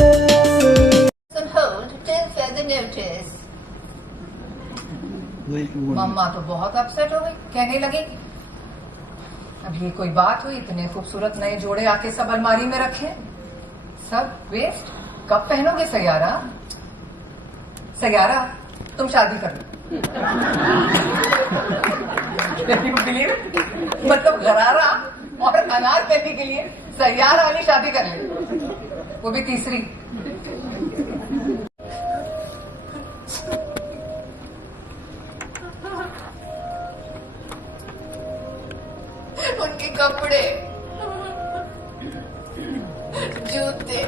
On hold till further notice. मम्मा तो बहुत अपसेट हो गई, कहने लगी अब ये कोई बात हुई, इतने खूबसूरत नए जोड़े आके सब अलमारी में रखे, सब वेस्ट, कब पहनोगे सयारा? सयारा तुम शादी कर लो। मतलब गरारा और अनार पहनने के लिए सयारा वाली शादी कर ले, वो भी तीसरी। उनके कपड़े, जूते,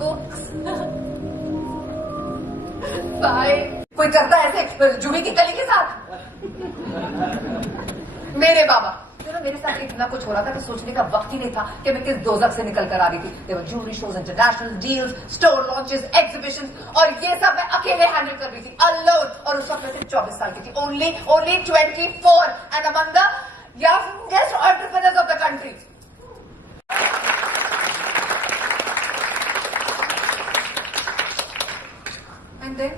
बुक्स, फाइल, कोई करता है ऐसे जुड़ी की कली के साथ? मेरे बाबा, चलो मेरे साथ इतना कुछ हो रहा था कि सोचने का वक्त ही नहीं था कि मैं किस दोजख से निकल कर आ रही थी। There were jewellery shows, international deals, store launches, exhibitions, और ये सब मैं अकेले हैंडल कर रही थी, अलोन। और उस वक्त मैं सिर्फ 24 साल की थी, ओनली 24, and among the youngest entrepreneurs of the country. And then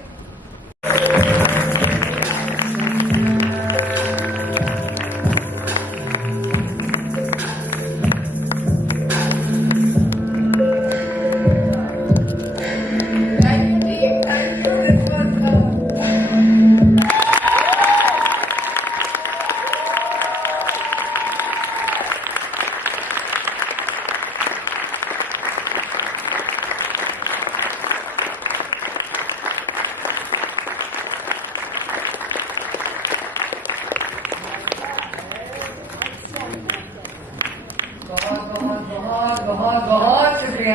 बहुत शुक्रिया।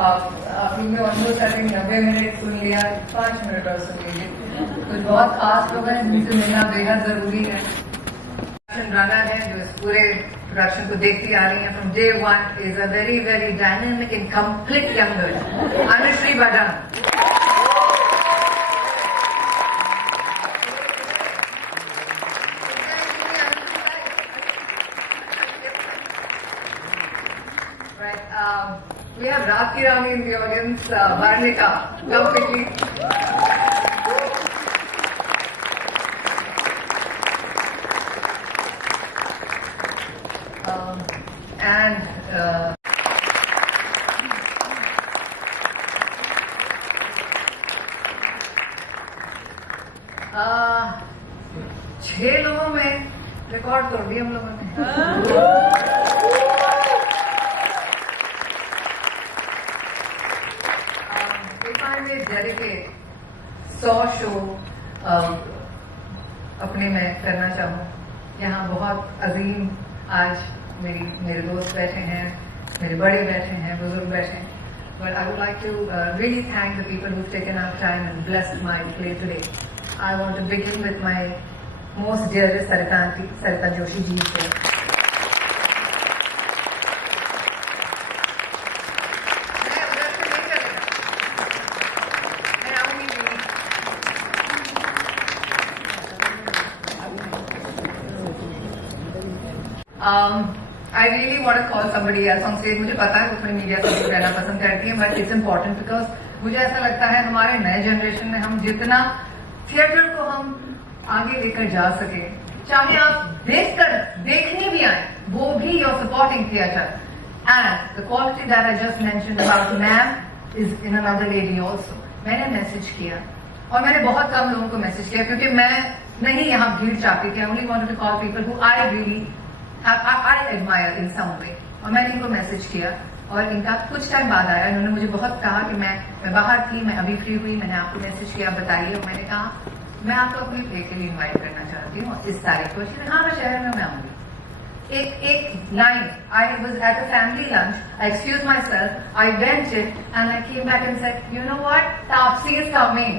आपने ऑलमोस्ट आई थिंक 90 मिनट सुन लिया, 5 मिनट और सुन लीजिए। कुछ बहुत खास लोग हैं जिनसे मिलना बेहद जरूरी है। रनर है जो इस पूरे प्रोडक्शन को देखती आ रही है from day one, is a very very dynamic and complete young girl, Anushree Badan. We have Rakhi Rani in the audience, Varnika, come quickly. And 6 लोगों में रिकॉर्ड तोड़ दिया हम लोगों ने। डेडिकेट 100 शो अपने में करना चाहूँ। यहाँ बहुत अजीम आज मेरे दोस्त बैठे हैं, मेरे बड़े बैठे हैं, बुजुर्ग बैठे हैं। But I would like to really thank the people who've taken our time and blessed my play today. I want to begin with my most dearest Sarita Joshi ji से। I really want to call somebody else on stage. मुझे पता है उसमें मीडिया से दूर रहना पसंद करती है, बट इट्स इम्पोर्टेंट बिकॉज मुझे ऐसा लगता है हमारे नए जनरेशन में हम जितना थिएटर को हम आगे लेकर जा सके, चाहे आप देखने भी आए, वो भी your supporting theatre and the quality that I just mentioned about ma'am is in another lady also. मैंने मैसेज किया और मैंने बहुत कम लोगों को मैसेज किया क्योंकि मैं नहीं यहाँ भीड़ चाहती थी। I only wanted to call people who I really I admire in some way। और मैंने इनको मैसेज किया और इनका कुछ टाइम बाद आया। इन्होंने मुझे बहुत कहा कि मैं बाहर थी, मैं अभी फ्री हुई, मैंने आपको मैसेज किया, बताइए। और मैंने कहा मैं आपको अपनी प्ले के लिए इन्वाइट करना चाहती हूँ इस तारीख को। हाँ मैं शहर में मैं आऊंगी। एक line, I was at a family lunch, I excuse my self, I went it and I came back and said you know what, Taapsee is coming.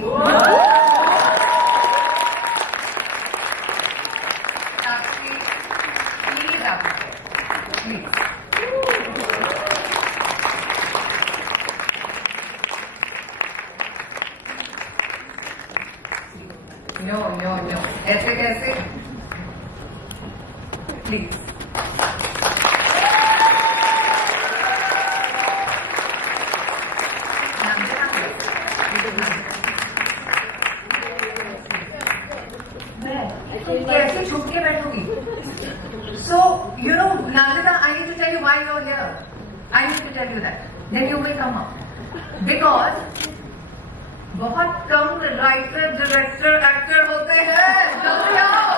Taapsee प्लीज आप प्लीज। नो ऐसे कैसे, please. to tell you that. Then you will come up. Because बहुत कम writer, director, actor होते हैं. जल्दी आओ.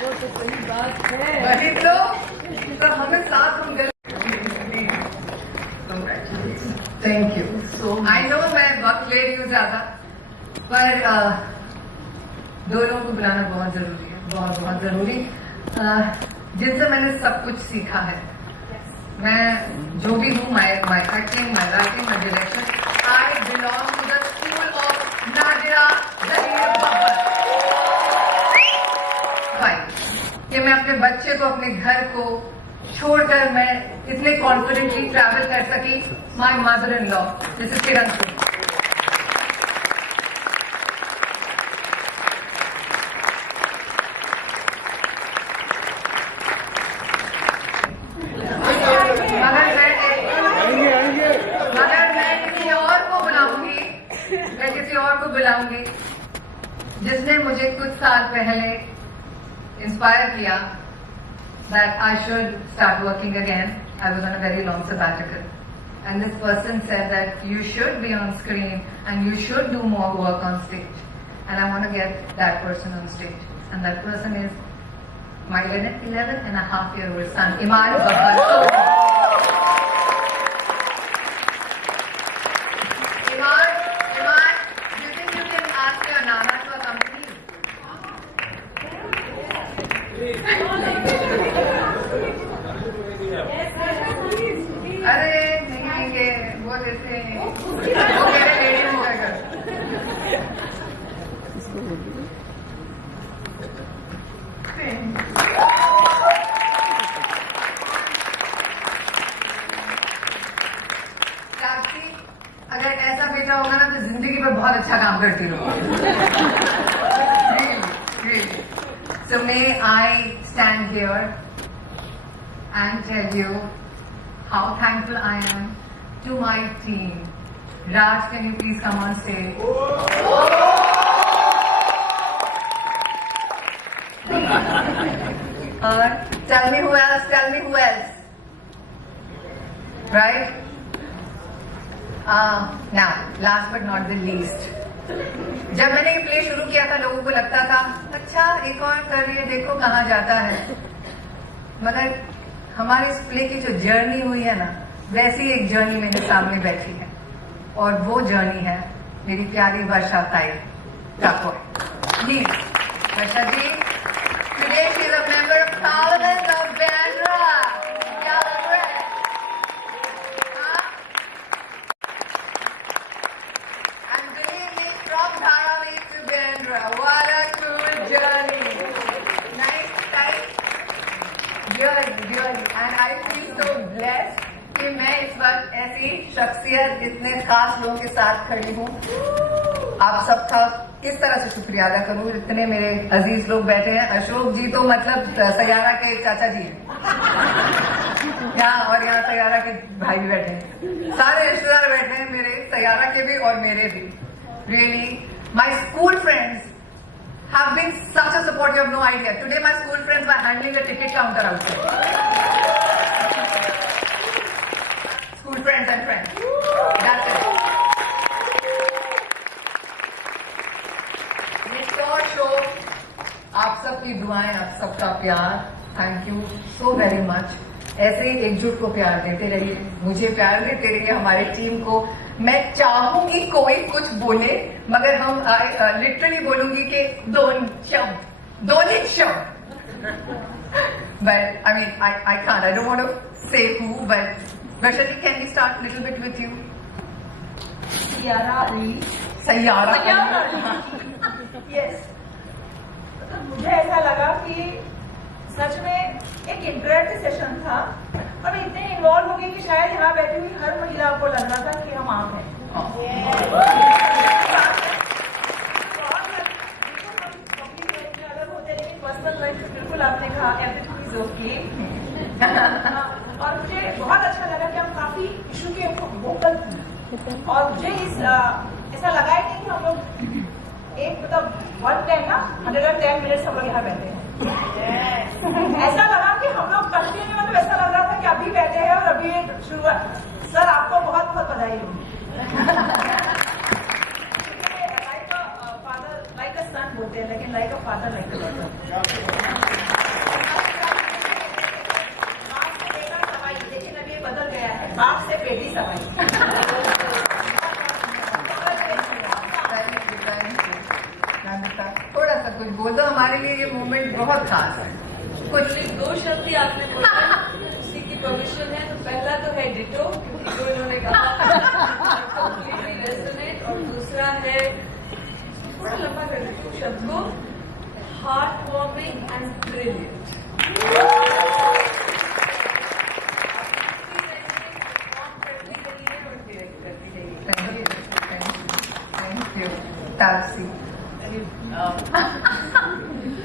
वो तो सही बात है. वही तो हमें साथ हम गए. Thank you. आई नो मैं वक्त ले रही हूँ ज्यादा, पर दो लोगों को बुलाना बहुत जरूरी है, बहुत बहुत जरूरी, जिनसे मैंने सब कुछ सीखा है. मैं जो भी हूँ, my acting, my writing, my direction, I belong to the school of Nadira Zaheer Babbar. भाई, कि मैं अपने बच्चे को, अपने घर को छोड़कर मैं इतने कॉन्फिडेंटली ट्रैवल कर सकी. My mother in law, this is Kiran Singh. बुलाऊंगी जिसने मुझे कुछ साल पहले इंस्पायर किया that I should start working again. I was on a very long sabbatical, and this person said that you should be on screen and you should do more work on stage, and I want to get that person on stage, and that person is my 11.5-year-old son, Iman Babbar. अरे नहीं, ये वो जैसे वो कह रहे lady enjoy कर. अगर ऐसा बेटा होगा ना तो जिंदगी में बहुत अच्छा काम करती रहूंगी. So may I stand here and tell you how thankful I am to my team. Raj, can you please come on stage? Tell me who else, tell me who else. Right? Now, last but not the least. जब मैंने ये प्ले शुरू किया था, लोगों को लगता था अच्छा एक और कर रही है, देखो कहाँ जाता है. मगर हमारे इस प्ले की जो जर्नी हुई है ना, वैसी एक जर्नी मेरे सामने बैठी है, और वो जर्नी है मेरी प्यारी Varsha Tai Thakur. Please Varsha ji, today she is a member of parliament of Bandra. क्या लग रहा है? And believe me, from Dharavi to Bandra, what a cool journey. Nice, tight. Really, and I feel so blessed कि मैं इस वक्त ऐसी शख्सियत, इतने खास लोगों के साथ खड़ी हूँ. आप सबका किस तरह से शुक्रिया अदा करूँ, इतने मेरे अजीज लोग बैठे हैं. अशोक जी तो मतलब सैयारा के चाचा जी हैं यहाँ, और यहाँ सैयारा के भाई भी बैठे हैं. सारे रिश्तेदार बैठे हैं मेरे, सैयारा के भी और मेरे भी. Really, my school friends have been such a support, you have no idea. Today my school friends were handling a ticket counter outside. School friends and friends. That's it. Restore show. आप सबकी दुआएं, आप सबका प्यार. Thank you so very much. ऐसे ही एकजुट को प्यार देते रहिए, मुझे प्यार देते रहिए, हमारी टीम को. मैं चाहूंगी कोई कुछ बोले, मगर हम लिटरली बोलूंगी कि दोनों शब्द. But I mean, I can't. I don't want to say who, but Varshati, can we start a little bit with you? Sayyara Ali. Yes. मुझे ऐसा लगा कि सच में एक इंटरेक्टिव सेशन था, और मैं इतने इन्वॉल्व हो गई कि शायद यहाँ बैठी हुई हर महिला को लग रहा था कि हम आप हैं. अलग होते, लेकिन पर्सनल लाइफ में बिल्कुल आपने कहा एवरीथिंग इज ओके. और मुझे बहुत अच्छा लगा कि हम काफी इशू के वोकल थे, और मुझे ऐसा लगा ही नहीं कि हम लोग एक मतलब 110 ना 110 मिनट्स हम लोग यहाँ बैठे हैं. ही कहते हैं और अभी शुरुआत। सर आपको बहुत बहुत बधाई होगी। Like a father like a son बोलते हैं, लेकिन like a father like a daughter. बाप से बेटा सवाई, लेकिन अब ये बदल गया है, बाप से बेटी सवाई। थोड़ा सा कुछ बोल दो, हमारे लिए ये मोमेंट बहुत खास है। कुछ 2 शब्द ही आपने बोला, उसी की परमिशन है। तो पहला तो है डिटो, जो इन्होंने कहा completely resonate, और दूसरा है थोड़ा लंबा कर दो शब्द को, heart warming and brilliant. Thank you Taapsee,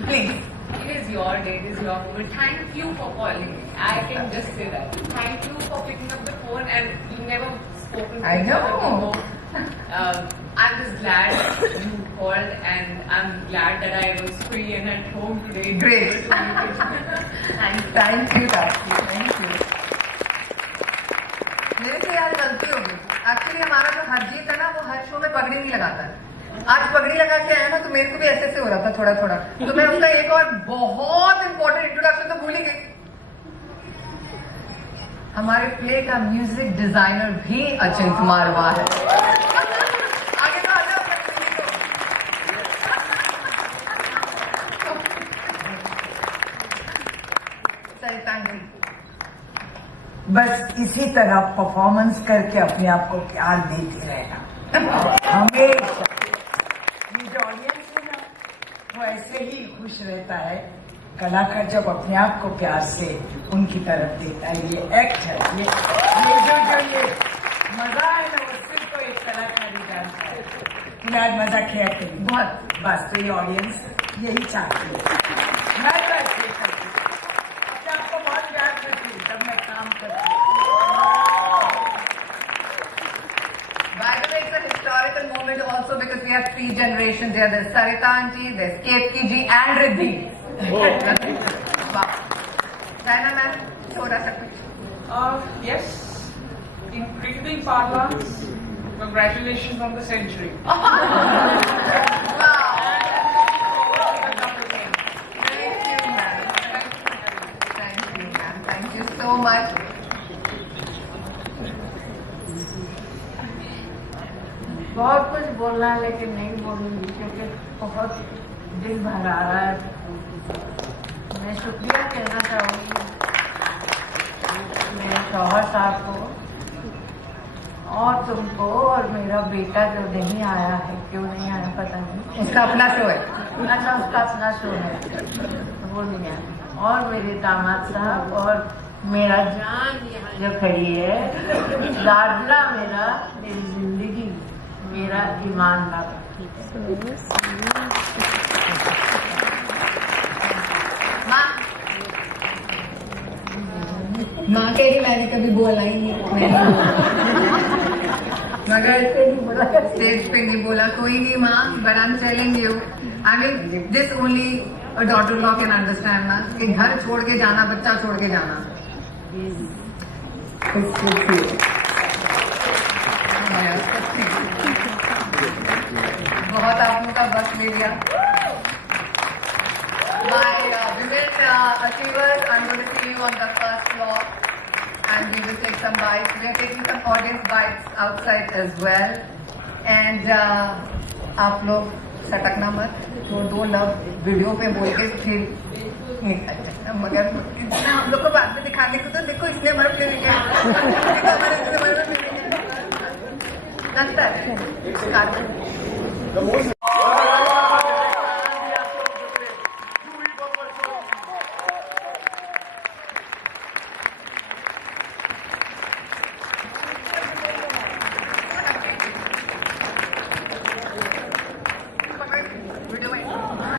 please. It is your day, it is your moment. Thank you for calling me. I can just say that. Thank you for picking up the phone, and you've never spoken to I each know. other before. I'm just glad you called, and I'm glad that I was free and at home today. Great. Thank you Taapsee, thank you. मेरे से यार गलती हो गई। एक्चुअली हमारा जो हरजीत है ना, वो हर शो में पगड़ी नहीं लगाता है। आज पगड़ी लगा के आया ना, तो मेरे को भी ऐसे हो रहा था थोड़ा थोड़ा, तो मैं उसका एक और बहुत इंपॉर्टेंट इंट्रोडक्शन तो भूल ही गई। हमारे प्ले का म्यूजिक डिजाइनर भी अचिंत मारवा है। आगे तो आ जाओ। सरिता जी, बस इसी तरह परफॉर्मेंस करके अपने आप को प्यार देते रहना हमेशा। ये जो ऑडियंस है ना, वो ऐसे ही खुश रहता है। कलाकार जब अपने आप को प्यार से उनकी तरफ देता है, ये एक्ट है। ये जो मजा है ना, वो सिर्फ तो एक कलाकार ही जानता है। मैं आज मजा किया करी बहुत, बस तो ये ऑडियंस यही चाहती है। मैं तो ऐसे ही करती हूँ, अपने आप को बहुत प्यार करती हूँ जब मैं काम करती हूँ। By the way, it's a historical moment also because we have 3 generations here. There's Sarita Aunty, there's Ketki ji and Riddhi. Wow. Diana ma'am, थोड़ा सा कुछ। Yes, in cricketing parlance, congratulations on the century. Wow. Thank you, ma'am. Thank you so much. बहुत कुछ बोलना है, लेकिन नहीं बोलूंगी क्योंकि बहुत दिल भर आ रहा है। मैं शुक्रिया कहना चाहूंगी मेरे शौहर साहब को और तुमको, और मेरा बेटा जो नहीं आया है, क्यों नहीं आया पता नहीं, उसका अपना शो है। अच्छा उसका अपना शो है तो वो नहीं आया, और मेरे दामाद साहब और मेरा जान यहाँ जो खड़ी है, लाडला मेरा, मेरी जिंदगी, मेरा ईमान बाबा। माँ कह रही मैंने कभी बोला ही नहीं, मगर स्टेज पे नहीं बोला। कोई नहीं माँ, but I am telling you, I mean this only a daughter law can understand ना, कि घर छोड़ के जाना, बच्चा छोड़ के जाना। बहुत आप लोग का वक्त ले लिया। My women achievers, I'm going to see you on the first floor and we will take some bites. We are taking some audience bites outside as well. And आप लोग सटकना मत, तो 2 लव वीडियो पे बोल के फिर निकल जाए। मगर इतना हम लोग को बाद में दिखाने को, तो देखो इसने हमारे प्ले लगता है।